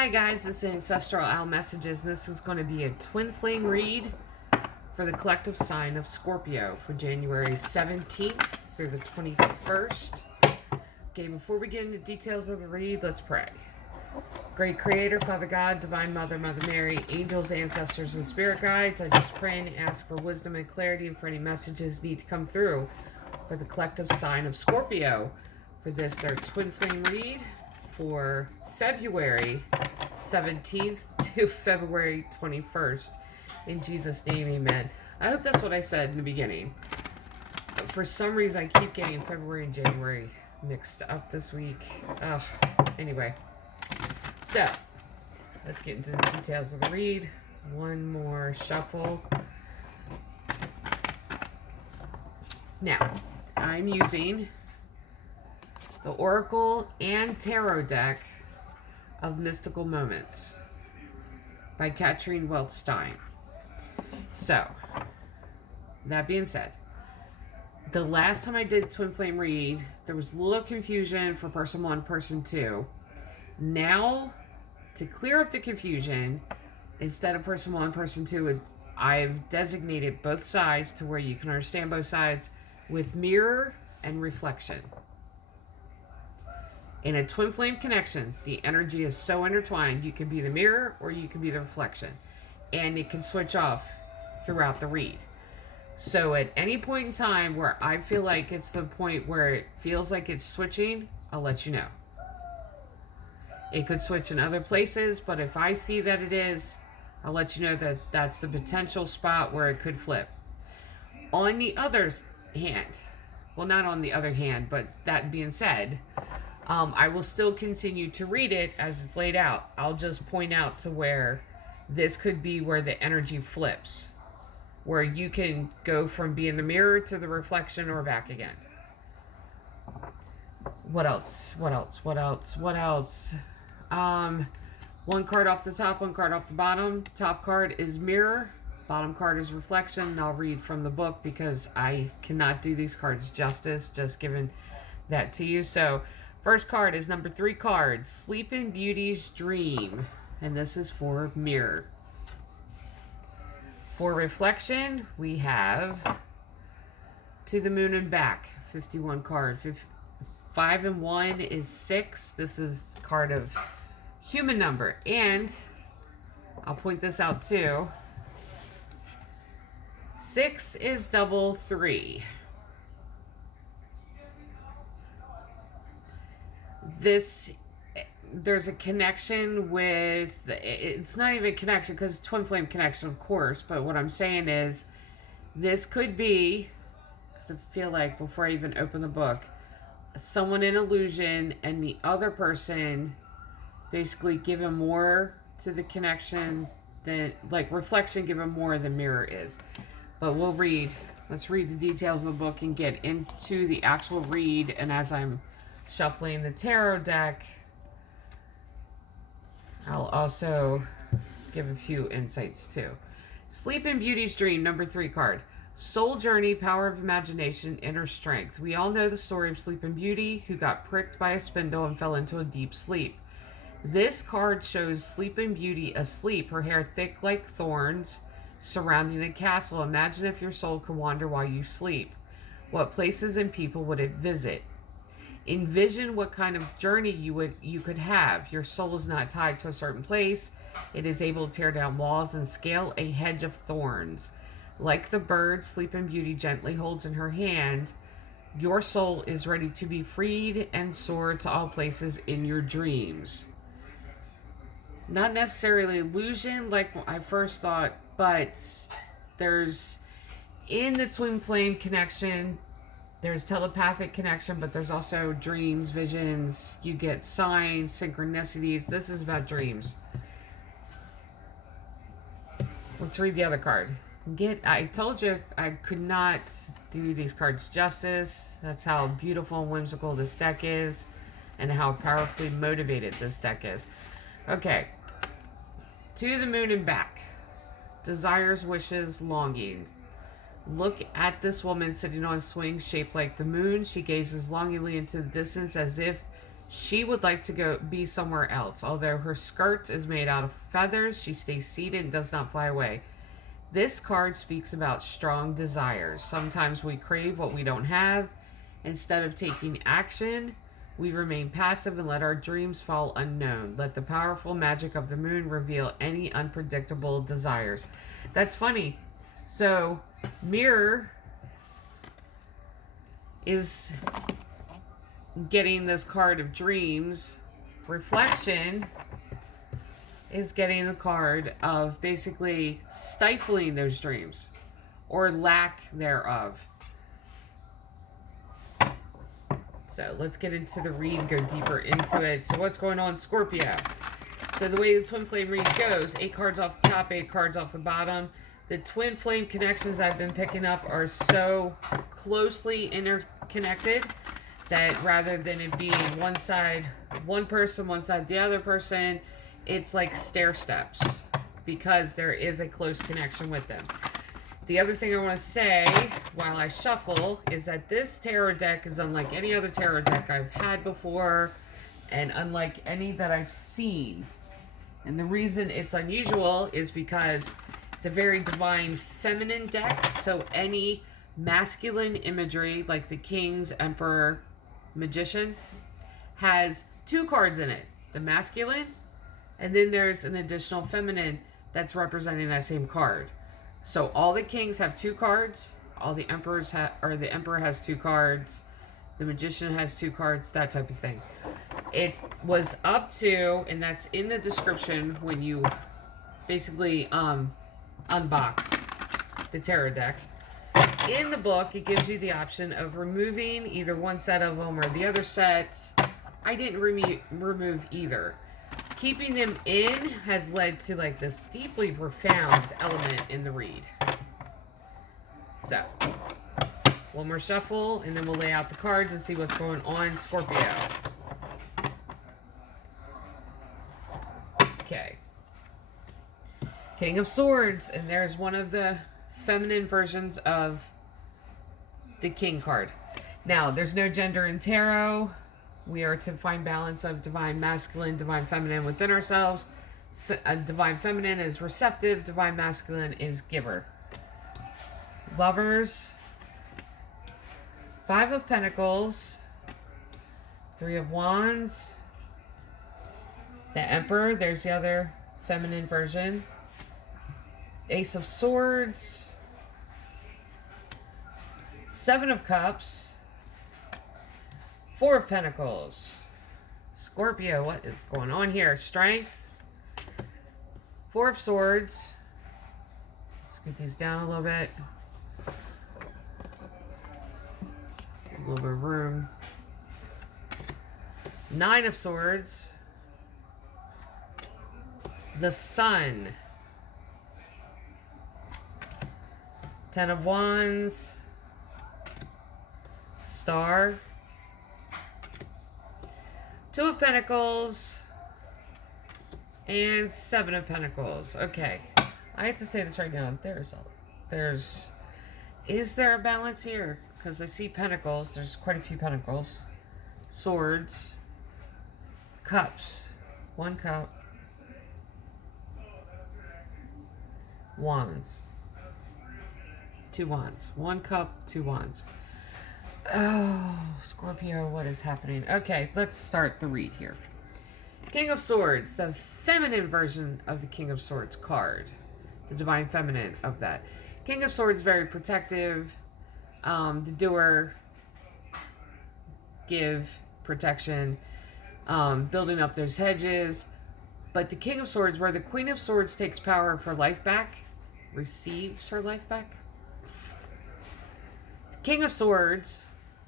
Hi guys, this is Ancestral Owl Messages. This is going to be a twin flame read for the collective sign of Scorpio for January 17th through the 21st. Okay, before we get into details of the read, let's pray. Great Creator, Father God, Divine Mother, Mother Mary, angels, ancestors, and spirit guides, I just pray and ask for wisdom and clarity and for any messages need to come through for the collective sign of Scorpio. For this, their twin flame read for February 17th to February 21st. In Jesus' name, amen. I hope that's what I said in the beginning. For some reason, I keep getting February and January mixed up this week. Anyway. So, let's get into the details of the read. One more shuffle. Now, I'm using the Oracle and Tarot deck of Mystical Moments by Katrine Weltstein. So, that being said, the last time I did Twin Flame read, there was a little confusion for person 1, person 2. Now, to clear up the confusion, instead of person 1, person 2, I've designated both sides to where you can understand both sides with mirror and reflection. In a twin flame connection, the energy is so intertwined, you can be the mirror or you can be the reflection. And it can switch off throughout the read. So at any point in time where I feel like it's the point where it feels like it's switching, I'll let you know. It could switch in other places, but if I see that it is, I'll let you know that that's the potential spot where it could flip. On the other hand, well, not on the other hand, but that being said, I will still continue to read it as it's laid out. I'll just point out to where this could be where the energy flips, where you can go from being the mirror to the reflection or back again. What else? One card off the top, one card off the bottom. Top card is mirror, bottom card is reflection. And I'll read from the book because I cannot do these cards justice, just giving that to you. So, first card is number 3 card, Sleeping Beauty's Dream. And this is for mirror. For reflection, we have To the Moon and Back, 51 card. 5 and 1 is 6. This is the card of human number. And I'll point this out too. 6 is double 3. There's a connection with, it's not even a connection because twin flame connection, of course, but what I'm saying is this could be, because I feel like before I even open the book, someone in illusion and the other person basically giving more to the connection than, like reflection giving more than mirror is. But let's read the details of the book and get into the actual read. And as I'm shuffling the tarot deck, I'll also give a few insights too. Sleeping Beauty's Dream, number 3 card. Soul journey, power of imagination, inner strength. We all know the story of Sleeping Beauty, who got pricked by a spindle and fell into a deep sleep. This card shows Sleeping Beauty asleep, her hair thick like thorns, surrounding a castle. Imagine if your soul could wander while you sleep. What places and people would it visit? Envision what kind of journey you could have. Your soul is not tied to a certain place. It is able to tear down walls and scale a hedge of thorns. Like the bird Sleeping Beauty gently holds in her hand, your soul is ready to be freed and soar to all places in your dreams. Not necessarily illusion like I first thought, but there's, in the twin flame connection, there's telepathic connection, but there's also dreams, visions. You get signs, synchronicities. This is about dreams. Let's read the other card. I told you I could not do these cards justice. That's how beautiful and whimsical this deck is and how powerfully motivated this deck is. Okay. To the Moon and Back. Desires, wishes, longings. Look at this woman sitting on a swing shaped like the moon. She gazes longingly into the distance as if She would like to go be somewhere else. Although her skirt is made out of feathers, she stays seated and does not fly away. This card speaks about strong desires. Sometimes we crave what we don't have. Instead of taking action, we remain passive and let our dreams fall unknown. Let the powerful magic of the moon reveal any unpredictable desires. That's funny. So, Mirror is getting this card of dreams. Reflection is getting a card of basically stifling those dreams or lack thereof. So let's get into the read, go deeper into it. So what's going on, Scorpio? So the way the twin flame read goes, 8 cards off the top, 8 cards off the bottom. The twin flame connections I've been picking up are so closely interconnected that rather than it being one side, one person, one side, the other person, it's like stair steps because there is a close connection with them. The other thing I want to say while I shuffle is that this tarot deck is unlike any other tarot deck I've had before and unlike any that I've seen. And the reason it's unusual is because it's a very divine feminine deck. So any masculine imagery like the King's, Emperor, Magician has 2 cards in it. The masculine and then there's an additional feminine that's representing that same card. So all the kings have 2 cards. All the emperors the emperor has 2 cards. The magician has 2 cards. That type of thing. It was up to, and that's in the description when you basically unbox the tarot deck. In the book, it gives you the option of removing either one set of them or the other set. I didn't remove either. Keeping them in has led to like this deeply profound element in the read. So, one more shuffle and then we'll lay out the cards and see what's going on, Scorpio. Okay. King of Swords, and there's one of the feminine versions of the King card. Now, there's no gender in tarot. We are to find balance of divine masculine, divine feminine within ourselves. Divine feminine is receptive. Divine masculine is giver. Lovers. 5 of Pentacles. 3 of Wands. The Emperor. There's the other feminine version. Ace of Swords. 7 of Cups. 4 of Pentacles. Scorpio, what is going on here? Strength. 4 of Swords. Let's get these down a little bit. A little bit of room. 9 of Swords. The Sun. 10 of Wands. Star. 2 of Pentacles and 7 of Pentacles. Okay, I have to say this right now. Is there a balance here? Because I see Pentacles. There's quite a few Pentacles. Swords. Cups. 1 cup. Wands. 2 wands. 1 cup, 2 wands. Oh, Scorpio, what is happening? Okay, let's start the read here. King of Swords, the feminine version of the King of Swords card. The divine feminine of that. King of Swords, very protective. The doer, give, protection, building up those hedges. But the King of Swords, where the Queen of Swords takes power of her life back, receives her life back. The King of Swords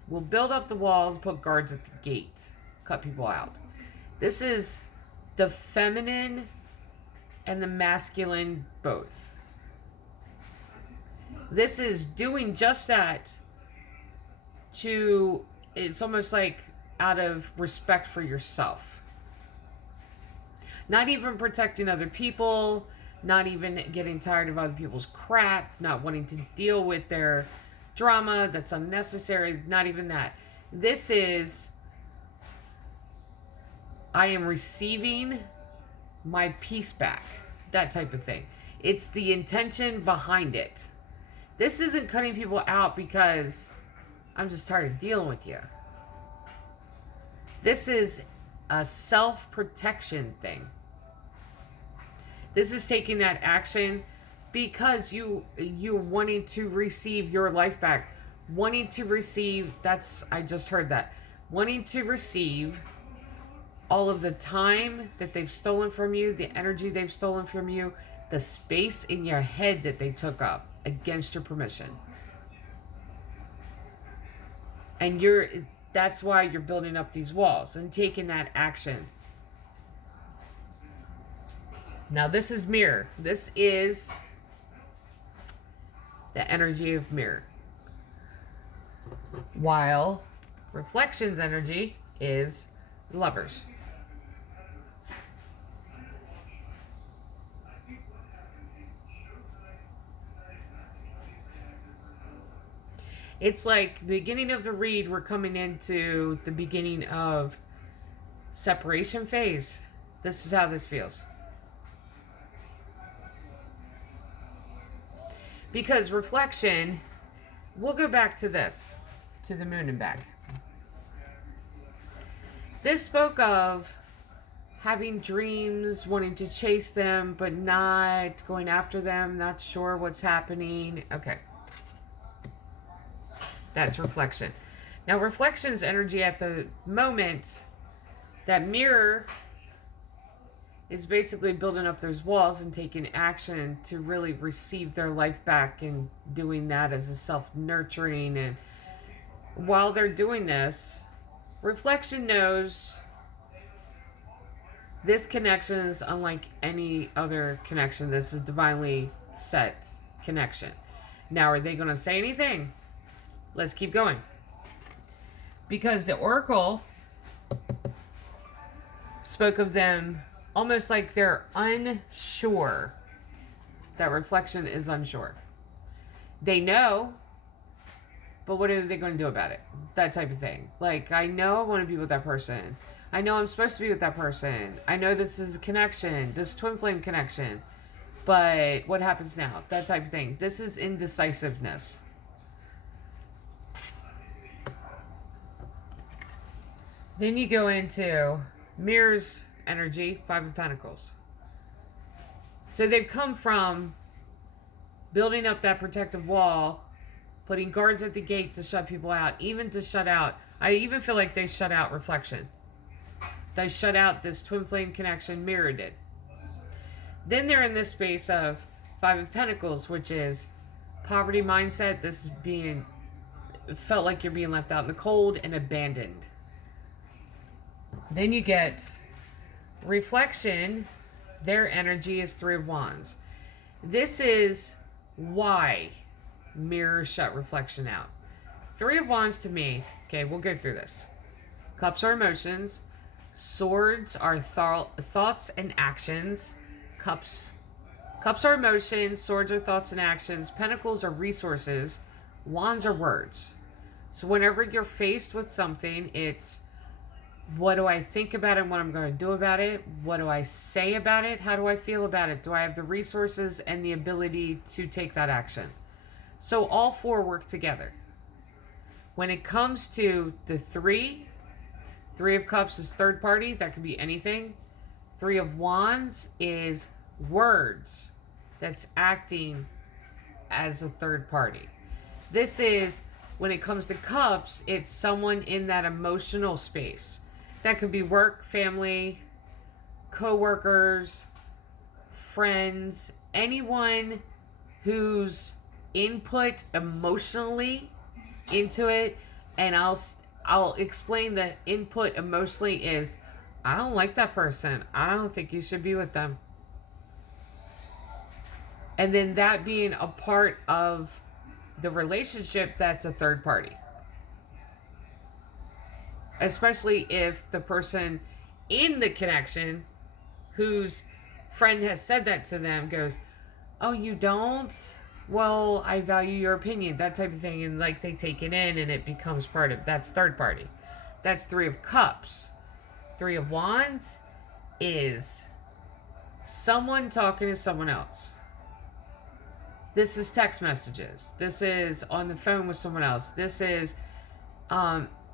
will build up the walls, put guards at the gate, cut people out. This is the feminine and the masculine both. This is doing just that it's almost like out of respect for yourself. Not even protecting other people, not even getting tired of other people's crap, not wanting to deal with their drama that's unnecessary, not even that. This is I am receiving my peace back. That type of thing. It's the intention behind it. This isn't cutting people out because I'm just tired of dealing with you. This is a self-protection thing. This is taking that action because you're wanting to receive your life back. Wanting to receive, I just heard that. Wanting to receive all of the time that they've stolen from you, the energy they've stolen from you, the space in your head that they took up against your permission. And that's why you're building up these walls and taking that action. Now this is mirror. This is the energy of mirror. While reflection's energy is lovers. It's like beginning of the read, we're coming into the beginning of separation phase. This is how this feels. Because reflection, we'll go back to this, to the moon and back. This spoke of having dreams, wanting to chase them, but not going after them, not sure what's happening. Okay. That's reflection. Now, reflection's energy at the moment, that mirror is basically building up those walls and taking action to really receive their life back and doing that as a self-nurturing. And while they're doing this, reflection knows this connection is unlike any other connection. This is divinely set connection. Now, are they going to say anything? Let's keep going. Because the oracle spoke of them almost like they're unsure. That reflection is unsure. They know, but what are they going to do about it? That type of thing. Like, I know I want to be with that person. I know I'm supposed to be with that person. I know this is a connection, this twin flame connection. But what happens now? That type of thing. This is indecisiveness. Then you go into mirror's energy, 5 of Pentacles. So they've come from building up that protective wall, putting guards at the gate to shut people out, even to shut out. I even feel like they shut out reflection. They shut out this twin flame connection, mirror did. Then they're in this space of 5 of Pentacles, which is poverty mindset. This is felt like you're being left out in the cold and abandoned. Then you get reflection. Their energy is 3 of Wands. This is why mirrors shut reflection out. 3 of Wands to me, okay, we'll go through this. Cups are emotions. Swords are thoughts and actions. Cups are emotions. Swords are thoughts and actions. Pentacles are resources. Wands are words. So whenever you're faced with something, it's what do I think about it? What I'm going to do about it? What do I say about it? How do I feel about it? Do I have the resources and the ability to take that action? So all 4 work together. When it comes to the 3 of Cups is third party. That could be anything. 3 of Wands is words. That's acting as a third party. This is, when it comes to Cups, it's someone in that emotional space. That could be work, family, co-workers, friends, anyone who's input emotionally into it. And I'll explain the input emotionally is, I don't like that person. I don't think you should be with them. And then that being a part of the relationship, that's a third party. Especially if the person in the connection whose friend has said that to them goes, oh, you don't? Well, I value your opinion, that type of thing. And like they take it in and it becomes part of, that's third party. That's 3 of Cups. Three of Wands is someone talking to someone else. This is text messages. This is on the phone with someone else. This is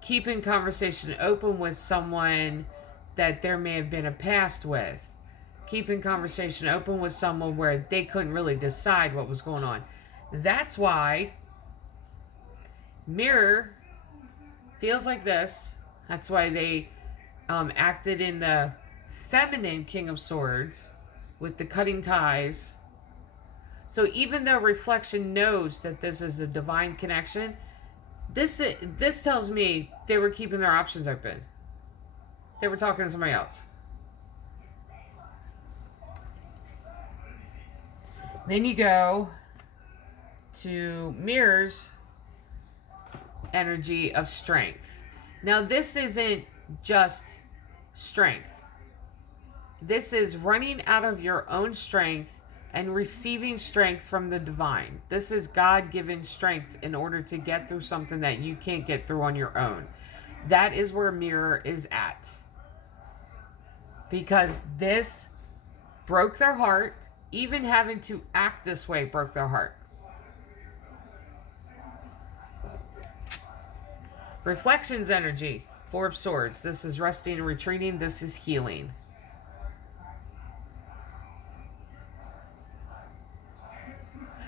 keeping conversation open with someone that there may have been a past with. Keeping conversation open with someone where they couldn't really decide what was going on. That's why Mirror feels like this. That's why they acted in the feminine King of Swords with the cutting ties. So even though Reflection knows that this is a divine connection, this tells me they were keeping their options open. They were talking to somebody else. Then you go to Mirror's energy of strength. Now this isn't just strength. This is running out of your own strength and receiving strength from the divine. This is God-given strength in order to get through something that you can't get through on your own. That is where Mirror is at. Because this broke their heart. Even having to act this way broke their heart. Reflection's energy, Four of Swords. This is resting and retreating. This is healing.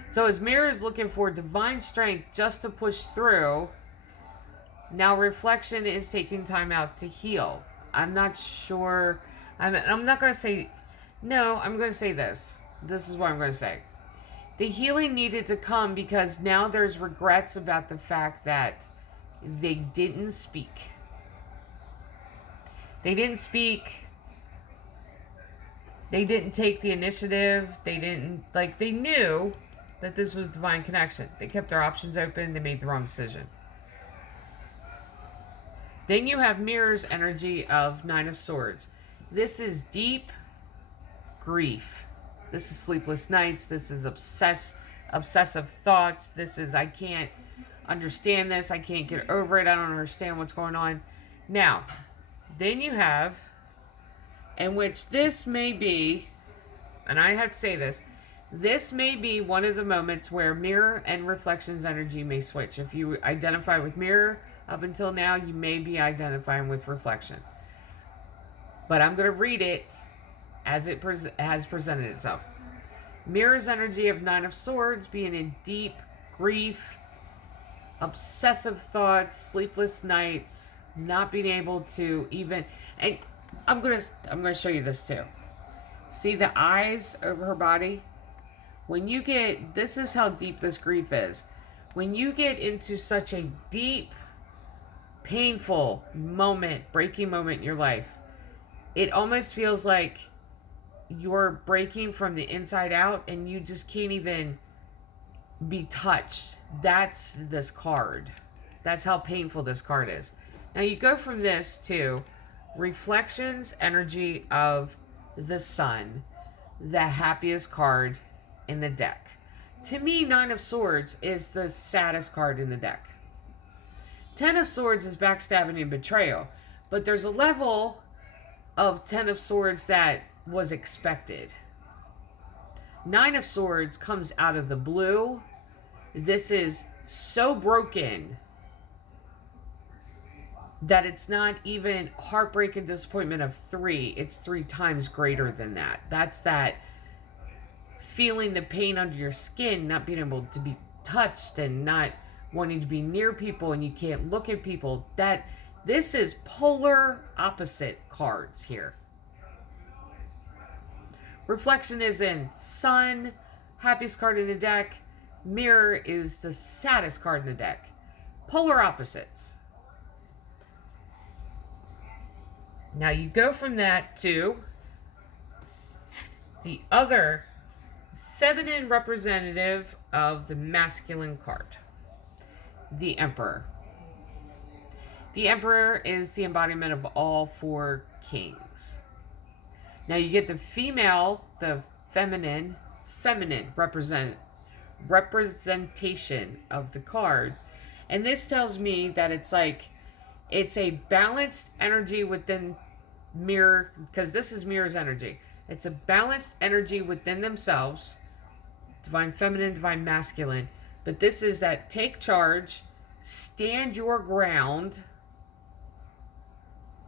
So as Mirror is looking for divine strength just to push through, now Reflection is taking time out to heal. I'm not sure. I'm not going to say... No, I'm going to say this. This is what I'm going to say. The healing needed to come because now there's regrets about the fact that they didn't speak. They didn't speak. They didn't take the initiative. They didn't... they knew that this was divine connection. They kept their options open. They made the wrong decision. Then you have Mirror's energy of Nine of Swords. This is deep grief. This is sleepless nights. This is obsessive thoughts. This is, I can't understand this. I can't get over it. I don't understand what's going on. Now, then you have, in which this may be, and I have to say this may be one of the moments where Mirror and Reflection's energy may switch. If you identify with Mirror up until now, you may be identifying with Reflection. But I'm going to read it as it has presented itself. Mirror's energy of Nine of Swords being in deep grief, obsessive thoughts, sleepless nights, not being able to even... And I'm gonna show you this too. See the eyes over her body? When you get... This is how deep this grief is. When you get into such a deep, painful moment, breaking moment in your life, it almost feels like you're breaking from the inside out and you just can't even be touched. That's this card. That's how painful this card is. Now you go from this to Reflection's energy of the Sun, the happiest card in the deck. To me, Nine of Swords is the saddest card in the deck. Ten of Swords is backstabbing and betrayal, but there's a level of Ten of Swords that was expected. Nine of Swords comes out of the blue. This is so broken that it's not even heartbreak and disappointment of 3. It's 3 times greater than that. That's that feeling the pain under your skin, not being able to be touched and not wanting to be near people and you can't look at people. This is polar opposite cards here. Reflection is in Sun, happiest card in the deck. Mirror is the saddest card in the deck. Polar opposites. Now you go from that to the other feminine representative of the masculine card, the Emperor. The Emperor is the embodiment of all 4 kings. Now you get the female, the feminine representation of the card. And this tells me that it's a balanced energy within mirror, because this is mirror's energy. It's a balanced energy within themselves, divine feminine, divine masculine. But this is that take charge, stand your ground,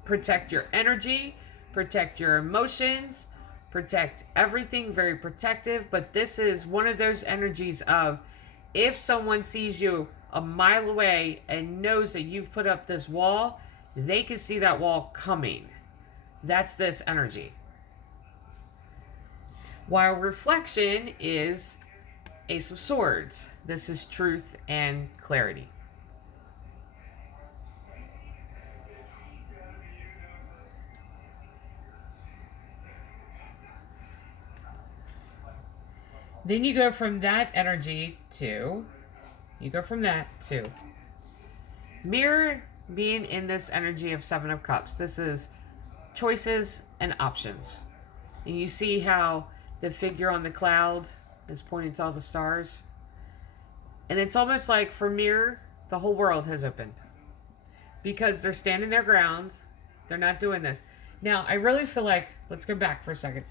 protect your energy, protect your emotions, protect everything, very protective. But this is one of those energies of, if someone sees you a mile away and knows that you've put up this wall, they can see that wall coming. That's this energy. While reflection is Ace of Swords. This is truth and clarity. Then you go from that energy to, mirror being in this energy of Seven of Cups. This is choices and options. And you see how the figure on the cloud is pointing to all the stars. And it's almost like for mirror, the whole world has opened. Because they're standing their ground. They're not doing this. Now, I really feel like, let's go back for a second.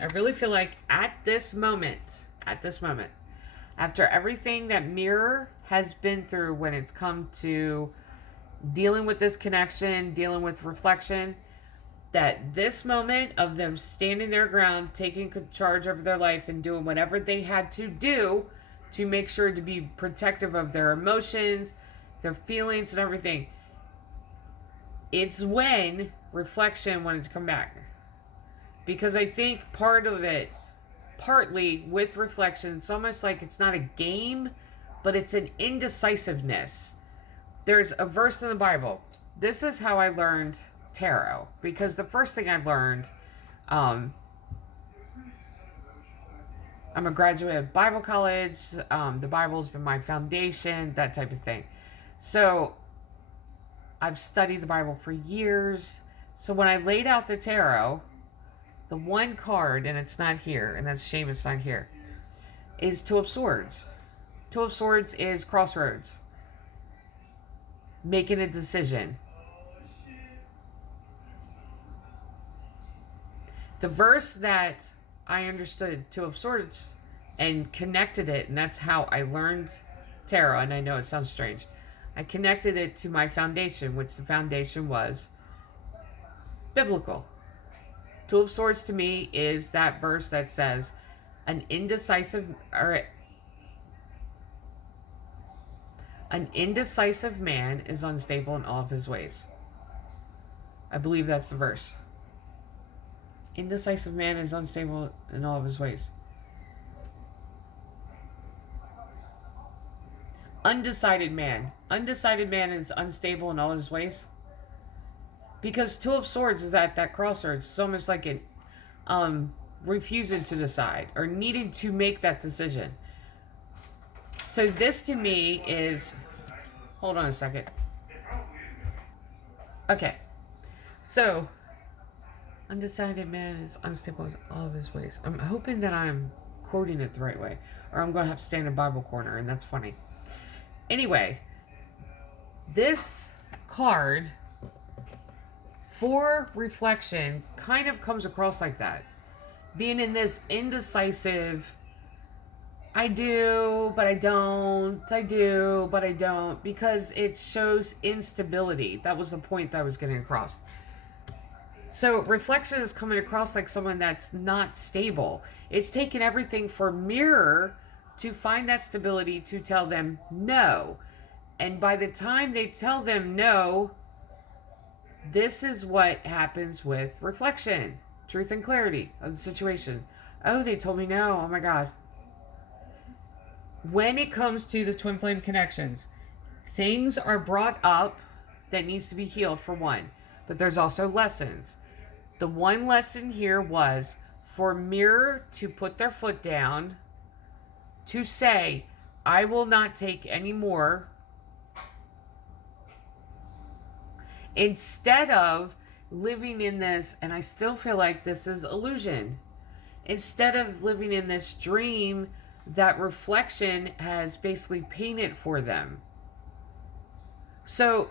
I really feel like at this moment, after everything that mirror has been through when it's come to dealing with this connection, dealing with reflection, that this moment of them standing their ground, taking charge over their life and doing whatever they had to do to make sure to be protective of their emotions, their feelings and everything. It's when reflection wanted to come back. Because I think part of it, partly with reflection, it's almost like it's not a game, but it's an indecisiveness. There's a verse in the Bible. This is how I learned tarot, because the first thing I learned, I'm a graduate of Bible college. The Bible's been my foundation, that type of thing. So I've studied the Bible for years. So when I laid out the tarot, the one card, and it's not here, and that's a shame it's not here, is Two of Swords. Two of Swords is crossroads. Making a decision. The verse that I understood Two of Swords and connected it, and that's how I learned tarot, and I know it sounds strange. I connected it to my foundation, which the foundation was biblical. Two of Swords to me is that verse that says an indecisive man is unstable in all of his ways. I believe that's the verse. Indecisive man is unstable in all of his ways. Undecided man. Undecided man is unstable in all his ways. Because Two of Swords is at that crossroads. It's almost like it refusing to decide or needing to make that decision. So this to me is... Hold on a second. Okay. So, undecided man is unstable in all of his ways. I'm hoping that I'm quoting it the right way. Or I'm going to have to stand in Bible corner, and that's funny. Anyway, this card for reflection kind of comes across like that. Being in this indecisive, I do, but I don't, I do, but I don't, because it shows instability. That was the point that I was getting across. So reflection is coming across like someone that's not stable. It's taken everything for mirror to find that stability to tell them no. And by the time they tell them no, this is what happens with reflection, truth and clarity of the situation. Oh, they told me no. Oh my God. When it comes to the twin flame connections, things are brought up that needs to be healed for one. But there's also lessons. The one lesson here was for mirror to put their foot down, to say, I will not take any more, instead of living in this, and I still feel like this is illusion, instead of living in this dream that reflection has basically painted for them. So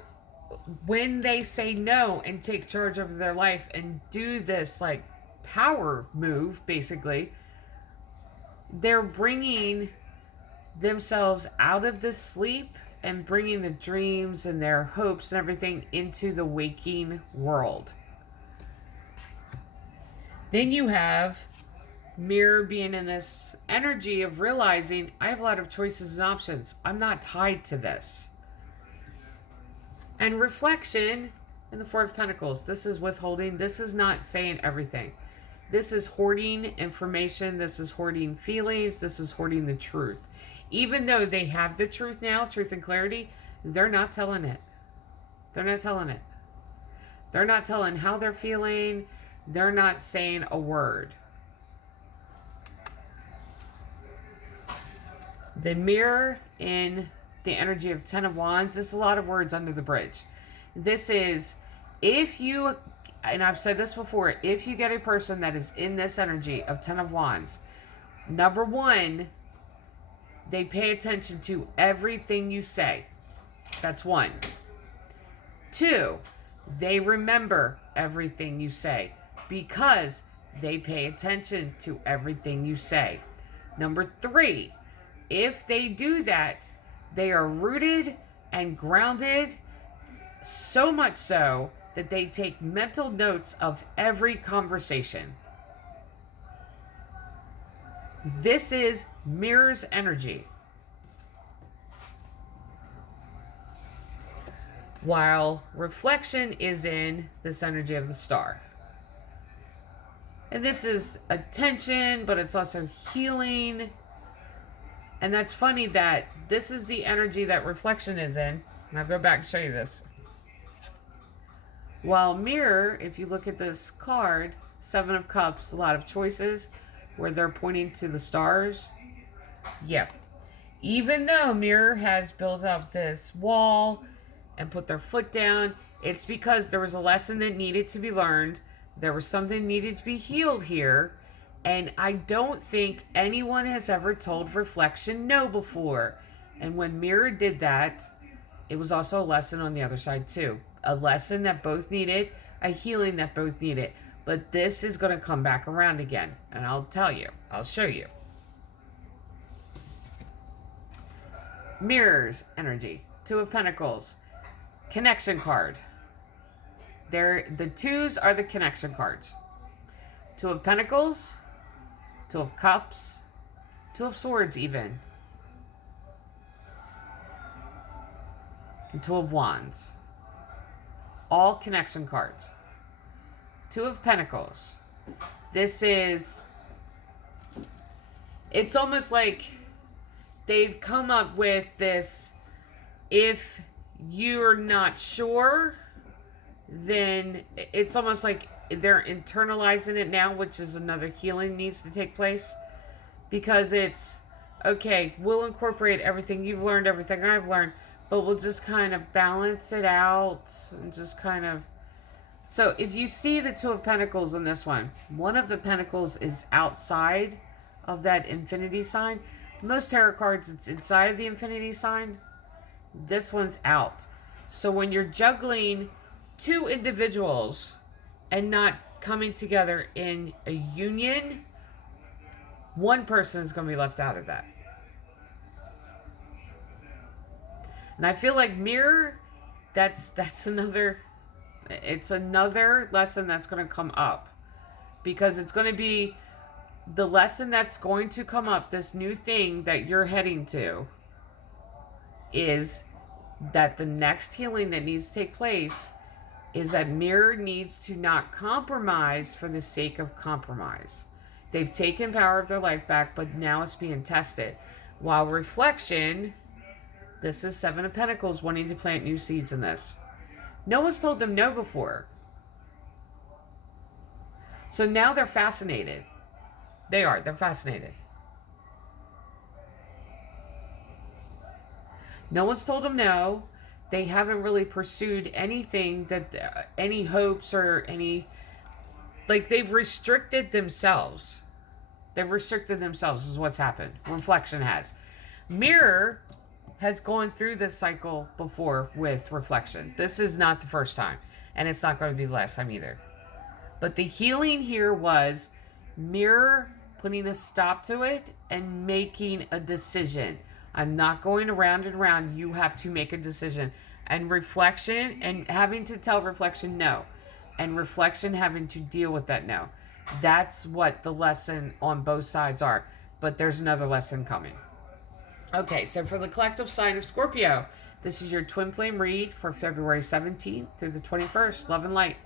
when they say no and take charge of their life and do this like power move, basically, they're bringing themselves out of the sleep and bringing the dreams and their hopes and everything into the waking world. Then you have Mirror being in this energy of realizing I have a lot of choices and options. I'm not tied to this. And Reflection in the Four of Pentacles. This is withholding. This is not saying everything. This is hoarding information. This is hoarding feelings. This is hoarding the truth. Even though they have the truth now, truth and clarity, they're not telling it. They're not telling it. They're not telling how they're feeling. They're not saying a word. The Mirror in the energy of Ten of Wands. This is a lot of words under the bridge. This is, if you, and I've said this before, if you get a person that is in this energy of Ten of Wands, number one, they pay attention to everything you say. That's one. Two, they remember everything you say because they pay attention to everything you say. Number three, if they do that, they are rooted and grounded, so much so that they take mental notes of every conversation. This is Mirror's energy. While Reflection is in this energy of the Star. And this is attention, but it's also healing. And that's funny that this is the energy that Reflection is in. And I'll go back and show you this. While Mirror, if you look at this card, Seven of Cups, a lot of choices where they're pointing to the stars. Yep. Even though Mirror has built up this wall and put their foot down, it's because there was a lesson that needed to be learned. There was something needed to be healed here. And I don't think anyone has ever told Reflection no before. And when Mirror did that, it was also a lesson on the other side too. A lesson that both needed, a healing that both needed. But this is going to come back around again. And I'll tell you. I'll show you. Mirror's energy. Two of Pentacles. Connection card. The twos are the connection cards. Two of Pentacles. Two of Cups. Two of Swords even. And Two of Wands. All connection cards. Two of Pentacles. This is... It's almost like they've come up with this, if you're not sure, then it's almost like they're internalizing it now, which is another healing needs to take place. Because it's, okay, we'll incorporate everything you've learned, everything I've learned, but we'll just kind of balance it out and just kind of... So if you see the Two of Pentacles in this one of the pentacles is outside of that infinity sign. Most tarot cards, it's inside of the infinity sign. This one's out. So when you're juggling two individuals and not coming together in a union, one person is going to be left out of that. And I feel like Mirror, that's another... It's another lesson that's going to come up. Because it's going to be the lesson that's going to come up, this new thing that you're heading to, is that the next healing that needs to take place is that Mirror needs to not compromise for the sake of compromise. They've taken power of their life back, but now it's being tested. While Reflection, this is Seven of Pentacles wanting to plant new seeds in this. No one's told them no before. So now they're fascinated. They're fascinated. No one's told them no. They haven't really pursued anything that, any hopes or any, like they've restricted themselves. They've restricted themselves is what's happened. Reflection has. Mirror has gone through this cycle before with reflection. This is not the first time, and it's not going to be the last time either. But the healing here was mirror putting a stop to it and making a decision. I'm not going around and around. You have to make a decision. And reflection, and having to tell reflection no. And reflection having to deal with that no. That's what the lesson on both sides are. But there's another lesson coming. Okay, so for the collective sign of Scorpio, this is your twin flame read for February 17th through the 21st. Love and light.